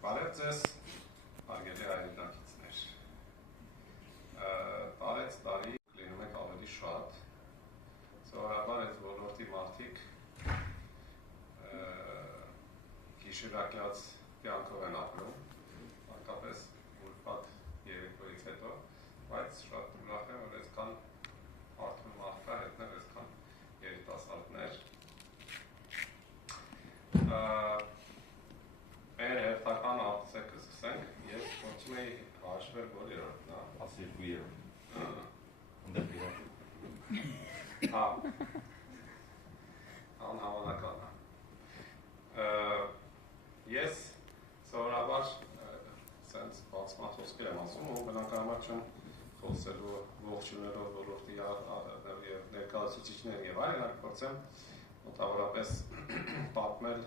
Բարև ձեզ, հարգելի հայրենակիցներ։ Տարեց տարի լինում եք ավելի շատ, սովորաբար այդ ոլորտի մարդիկ գիշերակյաց կյանքով են ապրում, հատկապես ուրբաթ երեկոյից հետո, բայց շատ ուրախ եմ, որ այսքան արդյուն մարդկա հետներ, այսքան երիտասարդներ։ Մեր հերթական արտսեկը սկսենք և փորձում էի հաշվել որ երրորդն է։ 12-րդ։ Ընդդեմ Հա։ Անհավանական է։ Ես սովորաբար սենց բացման խոսքեր եմ ասում ու բնականաբար չեմ խոսելու ողջունելով ոլորտի ներկայացուցիչներ և այլն, փորձեմ մոտավորապես պատմել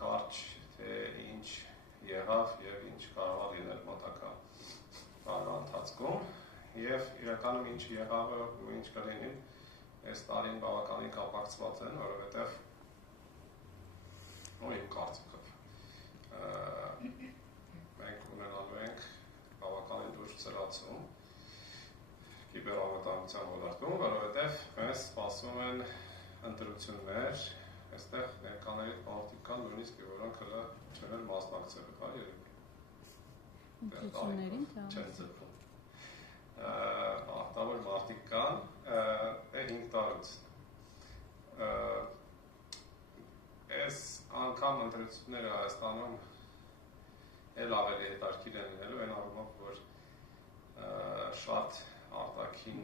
կարճ թե ինչ եղավ և ինչ կարող է լինել մոտակա տարվա ընթացքում և իրականում ինչ եղավ ու ինչ կլինի այս տարին բավականին կապակցված են, որովհետև իմ կարծիքով մենք ունենալու ենք բավականին լուրջ ծրացում կիբերանվտանգության ոլորտում, որովհետև մեզ սպասում են ընտրություններ, այստեղ ներկաների մարդիկ կան նույնիսկ որոնք հələ չեն էլ մասնակցել, հա երևի։ Ընտրություններին, թե չեն ձգում։ Ախտավոր մարդիկ կան, 5 տարուց։ Այս անգամ ընտրությունները Հայաստանում էլ ավելի հետաքրքիր են լինելու, այն առումով, որ շատ արտաքին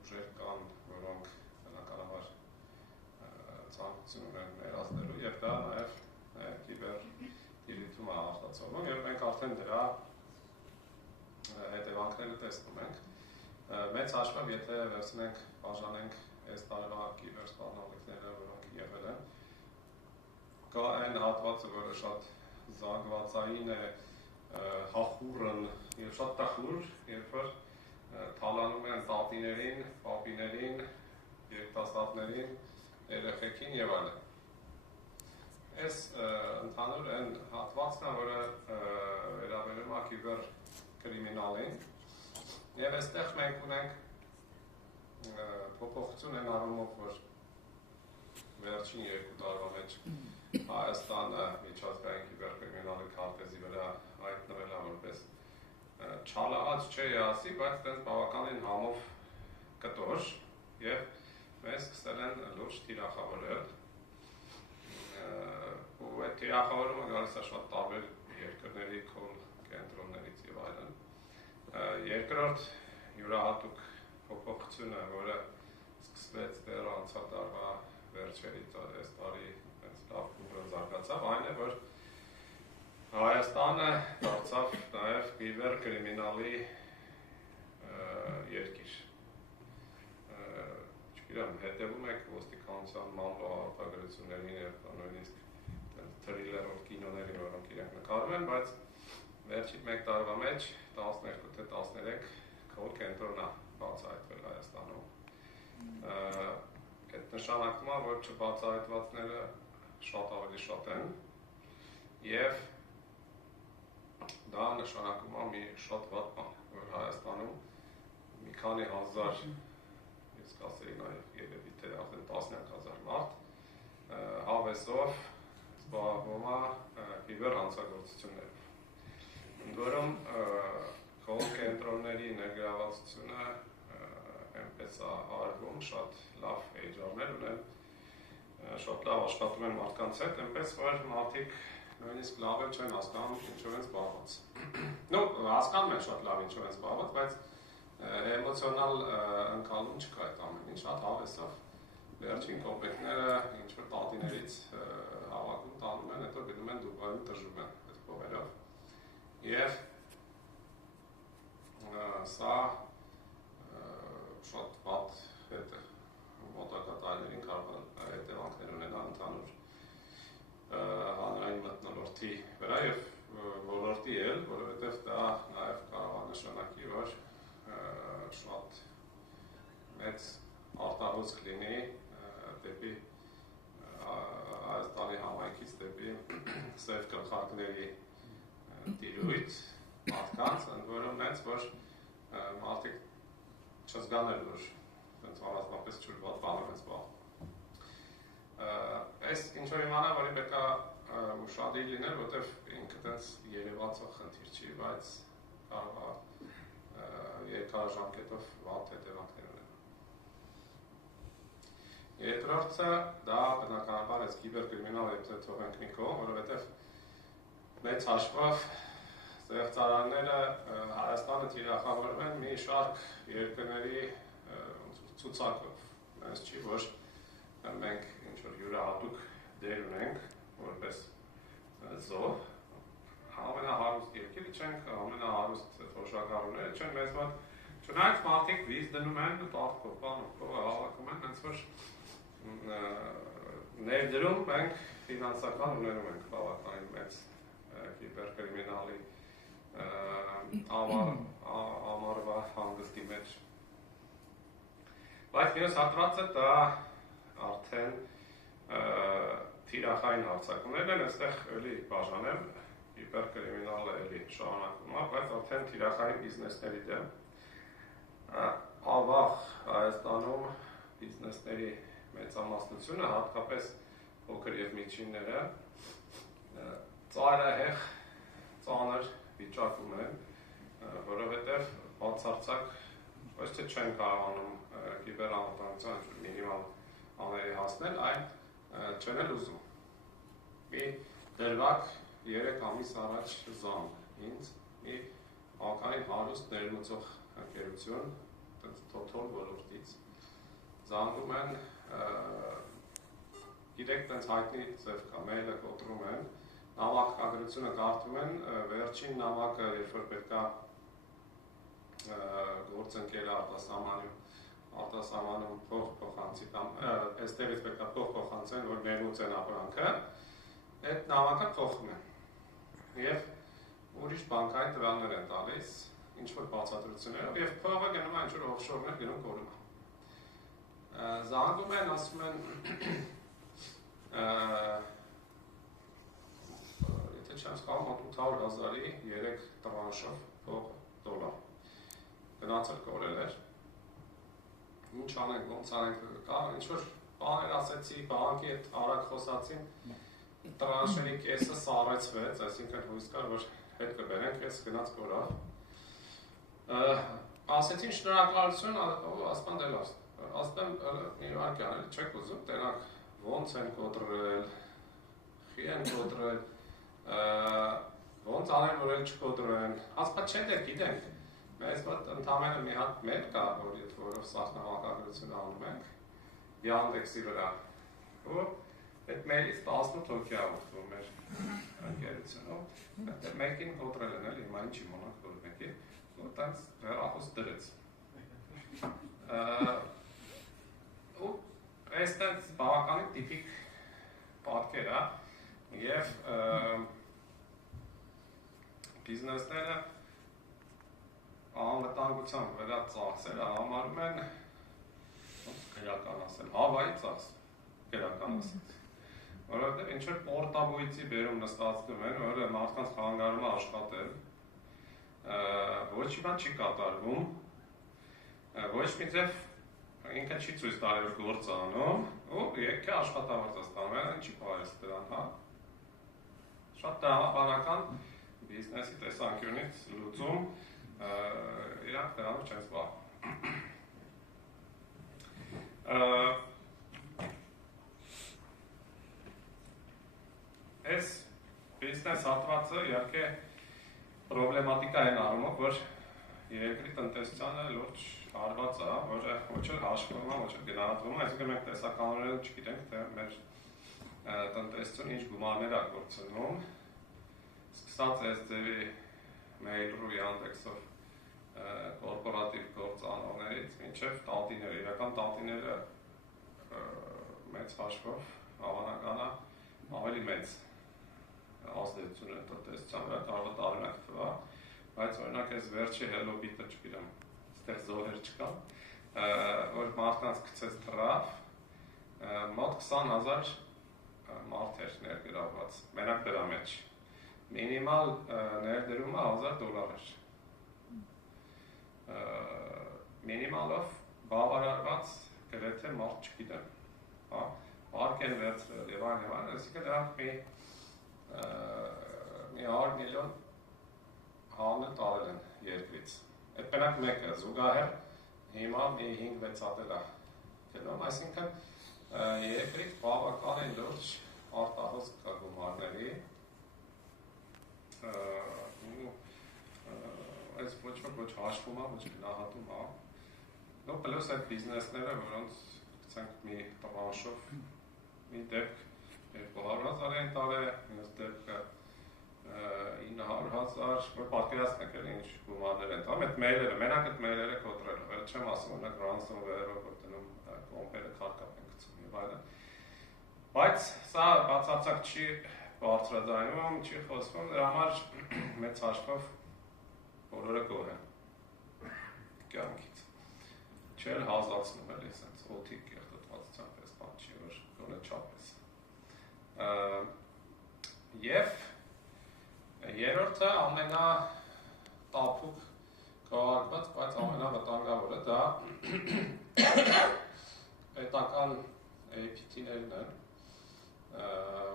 ուժեր կան, որոնք բնականաբար ցանկություն ունեն ներածնելու և դա նաև կիբեր դիրույթում է արտացոլվում և մենք արդեն դրա հետևանքները տեսնում ենք։ Մեծ հաշվով, եթե վերցնենք, բաժանենք այս տարվա կիբեր սպառնալիքները, որոնք եղել են, կա այն հատվածը, որը շատ զանգվածային է, հախուռն և շատ տխուր, երբ որ թալանում են տատիներին, պապիներին, երիտասարդներին, երեխեքին և այլն։ Այս ընդհանուր այն հատվածն է, որը վերաբերում է կիբեր կրիմինալին և այստեղ մենք ունենք փոփոխություն այն առումով, որ վերջին 2 տարվա մեջ Հայաստանը միջազգային կիբերկրիմինալի քարտեզի վրա հայտնվել է որպես չալած չէի ասի, բայց տենց բավականին համով կտոր և մեզ սկսել են լուրջ թիրախավորել ու այդ թիրախավորումը գալիս է շատ տարբեր երկրների քոլ կենտրոններից և այլն։ Երկրորդ յուրահատուկ փոփոխությունը, որը սկսվեց դեռ անցյալ տարվա վերջերից այս տարի լավ փուլը զարգացավ, այն է, որ Հայաստանը դարձավ նաև կիբեր կրիմինալի երկիր։ Չգիտեմ, հետևում եք ոստիկանության մամլո հաղորդագրություններին և նույնիսկ թրիլերով կինոներին, որոնք իրենք նկարում են, բայց վերջին 1 տարվա մեջ 12 թե 13 քոլ կենտրոն է բացահայտվել Հայաստանում։ Այդ նշանակում է, որ չբացահայտվածները շատ ավելի շատ են և դա նշանակում է մի շատ վատ բան, որ Հայաստանում մի քանի հազար, ես կասեի նաև երևի թե արդեն տասնյակ հազար մարդ հավեսով զբաղվում է կիբեր հանցագործություններով, ընդ որում քոլ կենտրոնների ներգրավվածությունը այնպես է արվում, շատ լավ էջարներ ունեն, շատ լավ աշխատում են մարդկանց հետ, այնպես որ մարդիկ նույնիսկ լավ էլ չեն հասկանում ինչով են զբաղված։ Հասկանում են շատ լավ ինչով են զբաղված, բայց էմոցիոնալ ընկալում չկա այդ ամեն ինչ, շատ հավեսով վերջին կոպեկները ինչ-որ տատիներից հավաքում տանում են, հետո գնում են Դուբայում տժում են այդ փողերով և սա շատ վատ մոտակա տարիներին կարող է հետևանքներ ունենալ ընդհանուր հանրային մթնոլորտի վրա և ոլորտի էլ, որովհետև դա նաև կարող է նշանակի, որ շատ մեծ արտահոսք լինի դեպի Հայաստանի համայնքից դեպի սև գլխարկների տիրույթ մարդկանց, ընդ որում նենց, որ մարդիկ չզգանել, որ նենց առանձնապես չուրված բանով ես բաղ։ Այս ինչ-որ իմանա, որի պետք է ուշադիր լինել, որտև ինքը տենց երևացող խնդիր չի, բայց կարող է երկարաժամկետով վատ հետևանքներ ունենալ։ Երկրորդը դա բնականաբար այս կիբերկրիմինալ թողենք մի կողմ, որովհետև մեծ հաշվով ստեղծարանները Հայաստանը թիրախավորում են մի շարք երկրների ցուցակով։ Այս չի, որ մենք ինչ-որ յուրահատուկ դեր ունենք, որպես զոհ, ամենահարուստ երկիրը չենք, ամենահարուստ թոշակառուները չեն, մեզ մոտ չնայած մարդիկ վիզ դնում են, տաղտկով, բանով, հավաքում են, հենց որ ներդրում մենք ֆինանսական ունենում ենք բավականին մեծ կիբերկրիմինալի ամառվա հանգստի մեջ։ Բայց մյուս հատվածը դա արդեն թիրախային հարձակումներն են, այստեղ էլի բաժանեմ, կիբերկրիմինալը էլի շարունակում է, բայց արդեն թիրախային բիզնեսների դեմ ավաղ Հայաստանում բիզնեսների մեծամասնությունը, հատկապես փոքր եւ միջինները ծայրահեղ ծանր վիճակում են, որովհետեւ բացարձակ ոչ թե չեն կարողանում կիբերանվտանգության մինիմալ աների հասնել, այլ չեն էլ ուզում։ Մի դրվագ 3 ամիս առաջ զանգ ինձ մի ակային հարուստ ներմուծող ընկերություն թոթոլ ոլորտից զանգում են իրեք տենց հայտնի ձև կա, մեյլը կոտրում են, նամակագրությունը կարդում են, վերջին նամակը, երբ որ պետքա գործընկերը արտասահմանում փոխանցի կամ այստեղից պետքա փոխանցեն, որ ներմուծեն ապրանքը, այդ նամակը փոխում են։ Եվ ուրիշ բանկային տվյալներ են տալիս, ինչ-որ բացատրություններով, եւ փողը գնում է ինչ-որ օֆշորներ գնում կորում։ Զանգում են, ասում են, եթե չեմ սխալվում, 800,000-ի 3 տրանշով փող դոլար։ Գնացել կորել էր։ Ինչ անենք, ոնց անենք, կարող ինչ-որ բաներ ասեցի, բանկի հետ արագ խոսացին, տրանշերի կեսը սառեցվեց, այսինքն հույս կար, որ հետ կբերենք, ես գնաց կորավ։ Ասեցին շնորհակալություն, ասպան դելავს։ Ասպան մի վարքի անել, չեք ուզում, տենակ ոնց են կոտրել, խի են կոտրել, ոնց անել, որ էլ չկոտրեն, ասպան չէ դեր գիտենք, մեզ մոտ ընդամենը մի հատ մեր կա, որ ետ որով սախնամակագրություն անում ենք, Yandex-ի վրա, ու այդ մերից 18 հոգի ավորդվում մեր ընկերությունով, մեկին կոտրել են էլ, հիմա ինչ իմանանք, որ մեկի, ու տենց հեռախոս դրեց։ Ու այս տենց բավականին տիպիկ պատկեր է, և բիզնեսները անվտանգության վրա ծախսերը համարում են, գրական ասել, հավայի ծախս, գրական ասել, որովհետև ինչ-որ պորտաբույցի բերում նստացնում են, որը մարդկանց խանգարում է աշխատել, ոչ մի բան չի կատարվում, ոչ մի ձև ինքը չի ցույց տալի, որ գործ անում, ու եկե աշխատավարձ ստանում են, ինչի պարես դրան, հա։ Շատ տրամաբանական բիզնեսի տեսանկյունից լուծում, իրանք դրանով չեն զբաղվում։ Այս բիզնես հատվածը իհարկե պրոբլեմատիկա են առումով, որ երկրի տնտեսությանը լուրջ հարված է, որը ոչ էլ հաշվում է, ոչ էլ գնահատվում է, այսինքն մենք տեսականորեն չգիտենք, թե մեր տնտեսությունը ինչ գումարներ է գործնում, սկսած այս ձևի Mail.ru Yandex-ով կորպորատիվ գործանողներից մինչև տատիները, իրական տատիները մեծ հաշվով հավանական է ավելի մեծ ազդեցություն են տնտեսության վրա, կարող է տարօրինակ թվա, բայց օրինակ այս վերջի Hello Bit-ը չգիտեմ, այստեղ զոհեր չկան, որ մարդկանց գցեց թռավ, մոտ 20,000 մարդ էր ներգրավված, մենակ դրա մեջ, մինիմալ ներդրումը $1000 էր։ Մինիմալով բավարարված գրեթե մարդ չգիտեմ, հա, մարդ են վերցրել եւ այն, այսինքն դրանք մի 100 միլիոն հանը տարել են երկրից։ Այդ մենակ մեկը զուգահեռ հիմա մի 5-6 հատ է գնում, այսինքն երկրից բավականին լուրջ արտահոսք կա գումարների, այս ոչ հաշվում է, ոչ գնահատում է, նո պլյուս այդ բիզնեսները, որոնց գցենք մի տվանշով մի դեպք 200,000 են տարել, մյուս դեպքը 900,000, որ պատկերացնեք էլ ինչ գումարներ են տամ, այդ մեյլերը, մենակ այդ մեյլերը կոտրելով, էլ չեմ ասում, օրինակ ransomware-ով որ դնում կոմպերը քարկապ են գցում եւ այլն։ Բայց սա բացարձակ չի բարձրաձայնում, չի խոսվում, դրա համար մեծ հաշվով բոլորը գոհ են կյանքից։ Չել հազացնում էլի սենց օդի կեղտոտվածության պես բան չի, որ գոնե չապես։ Եվ երրորդը ամենատափուկ կարգված, բայց ամենավտանգավորը դա պետական APT-ներն են,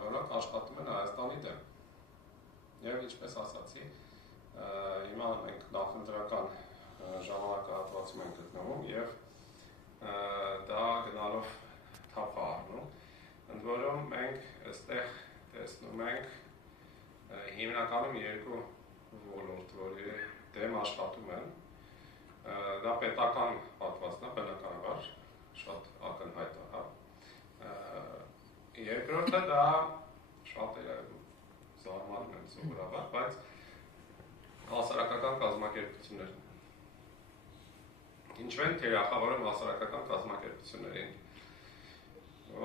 որոնք աշխատում են Հայաստանի դեմ։ Եվ ինչպես ասացի, հիմա մենք նախընտրական ժամանակահատվածում ենք գտնվում եւ դա գնալով թափ է առնում, ընդ որում մենք այստեղ տեսնում ենք հիմնականում երկու ոլորտ, որի դեմ աշխատում են, դա պետական հատվածն է, բնականաբար, շատ ակնհայտ է, հա։ Երկրորդը դա շատ զարմանում են սովորաբար, բայց հասարակական կազմակերպություններն։ Ինչու են թիրախավորում հասարակական կազմակերպություններին,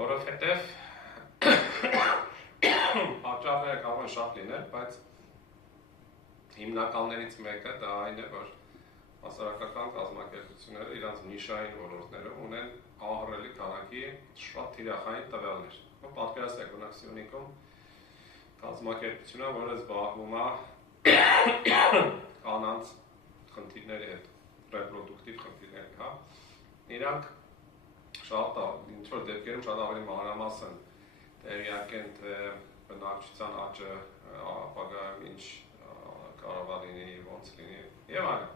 որովհետև պատճառները կարող են շատ լինել, բայց հիմնականներից մեկը դա այն է, որ հասարակական կազմակերպությունները իրենց նիշային ոլորտներում ունեն ահռելի քանակի շատ թիրախային տվյալներ։ Պատկերացրեք, օրինակ Սյունիքում կազմակերպությունը, որը զբաղվում է կանանց խնդիրների հետ, ռեպրոդուկտիվ խնդիրների, հա, իրանք շատ ինչ-որ դեպքերում շատ ավելի մանրամասն տեղյակ են, թե բնակչության աճը ապագայում ինչ կարող է լինի, ոնց լինի եւ այլն։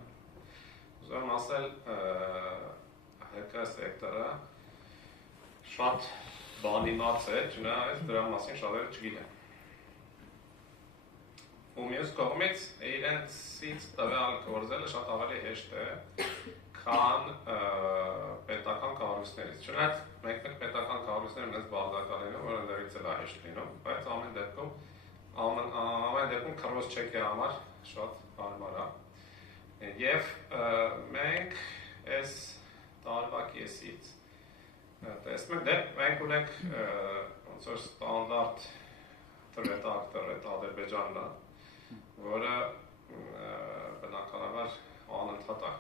Ուզում ասել, ՀԿ սեկտորը շատ բանիմաց է, չնայած դրա մասին շատերը չգիտեն։ Ու մյուս կողմից իրենցից տվյալ կորզելը շատ ավելի հեշտ է, քան պետական կառույցներից։ Չնայած մեկ պետական կառույցները մեծ բաղձակալին, որ ընդերից էլ է հեշտ լինում, բայց ամեն դեպքում քրոս չեկի համար շատ հարմար է։ Եվ մենք այս տարվա կեսից տեսնում ենք, մենք ունենք ոնց որ ստանդարտ թրետակտոր Ադրբեջանն է, որը բնականաբար անընդհատ է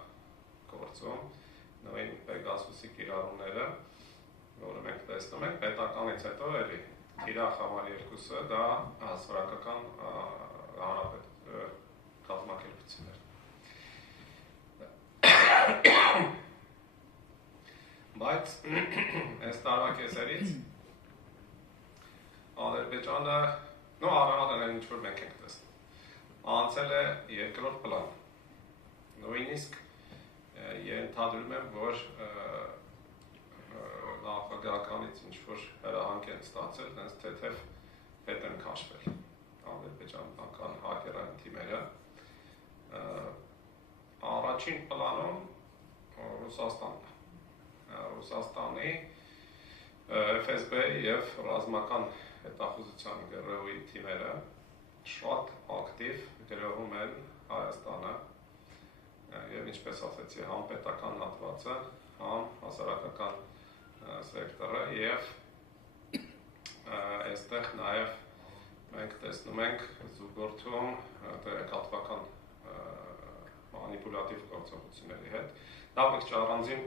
գործում, նույն Պեգասուսի կիրառումները, որը մենք տեսնում ենք, պետականից հետո էլի թիրախ համար երկուսը դա հասարակական կազմակերպություններ։ Բայց այս տարվա կեսերից Ադրբեջանը, առանց այն ինչ-որ մենք ենք տեսնում, անցել է երկրորդ պլան։ Նույնիսկ ենթադրում եմ, որ նախագահականից ինչ-որ հրահանգ են ստացել, հենց թեթև հետ են քաշվել ադրբեջանական հակերային թիմերը։ Առաջին պլանում Ռուսաստանն է։ Ռուսաստանի FSB-ի և ռազմական հետախուզության ԳՌՈ-ի թիմերը շատ ակտիվ գրոհում են Հայաստանը և ինչպես ասեցի, համ պետական հատվածը, համ հասարակական սեկտորը և այստեղ նաև մենք տեսնում ենք զուգորդում տեղեկատվական մանիպուլատիվ գործողությունների հետ։ Դա ոչ առանձին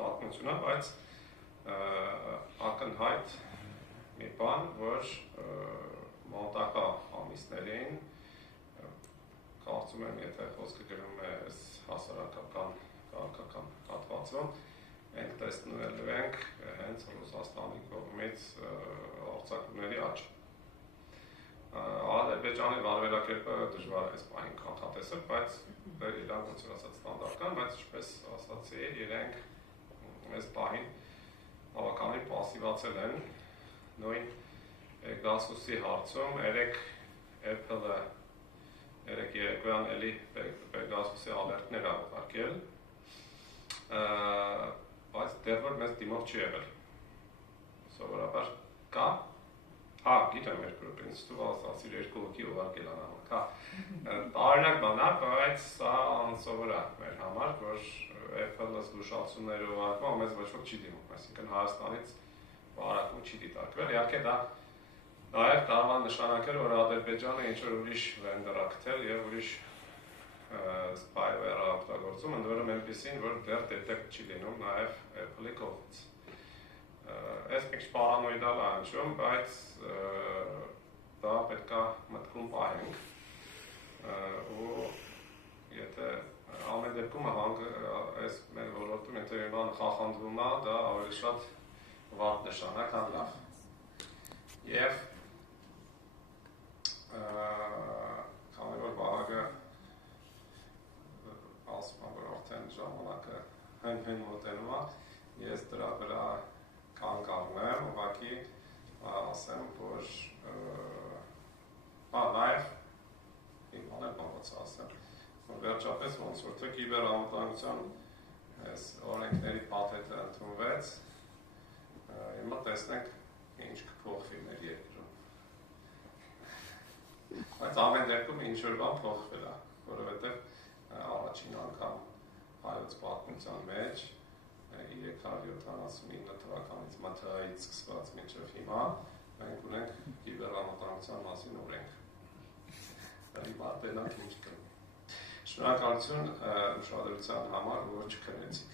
պատմություն է, բայց ակնհայտ մի բան, որ մոտակա ամիսներին կարծում եմ, եթե խոսքը գրում է հասարակական քաղաքական հատվածում, մենք տեսնելու ենք հենց Ռուսաստանի կողմից արձակումների աճ։ Ադրբեջանի վարվելակերպը դժվար է այս պահին կանխատեսել, բայց դեր իրանք ոնց որ ասած ստանդարտական, բայց ինչպես ասացի, իրենք այս պահին բավականին պասիվացել են նույն Pegasus-ի հարցում, Apple-ը երեկոյան էլի Pegasus-ի ալերտներ ա ուղարկել, բայց դեռ որ մեզ դիմող չի եղել։ Սովորաբար կա գիտեմ երկրորդ ինստիտուտ ասացիր երկու հոգի ուղարկել անամակ, տարօրինակ բան է, բայց սա անսովոր է մեր համար, որ Apple-ը զգուշացումներ ուղարկում, մեզ ոչ ոք չի դիմում, այսինքն Հայաստանից բարակում չի դիտարկվել, իհարկե դա նաև կարող է նշանակել, որ Ադրբեջանը ինչ-որ ուրիշ վենդոր ա գտել և ուրիշ spyware-ը օգտագործում, ընդ որում այնպիսին, որ դեռ դետեկտ չի լինում նաև Apple-ի կողմից։ Այս մի քիչ պարանոիդալ է հնչում, բայց դա պետք է մտքում պահենք ու եթե ամեն դեպքում այս մեր ոլորտում եթե մի բան խախանդվում է, դա ավելի շատ վատ նշան է, քան լավ։ Եվ քանի որ Վահագը ասում է, որ արդեն ժամանակը հեն մոտենում է, ես դրա վրա կանգ առնեմ, ուղղակի ասեմ, որ նաև իմ անել բանոց ասեմ, որ վերջապես ոնց որ թե կիբերանվտանգության այս օրենքների պաթեթը ընդունվեց, հիմա տեսնենք ինչ կփոխվի մեր երկրում։ Բայց ամեն դեպքում ինչ-որ բան փոխվել է, որովհետև առաջին անգամ հայոց պատմության մեջ 379 թվականից մթ-ից սկսված մինչև հիմա մենք ունենք կիբերանվտանգության մասին օրենք։ Դա հիմա տենանք ինչ կնի։ Շնորհակալություն ուշադրության համար, որ չքնեցիք։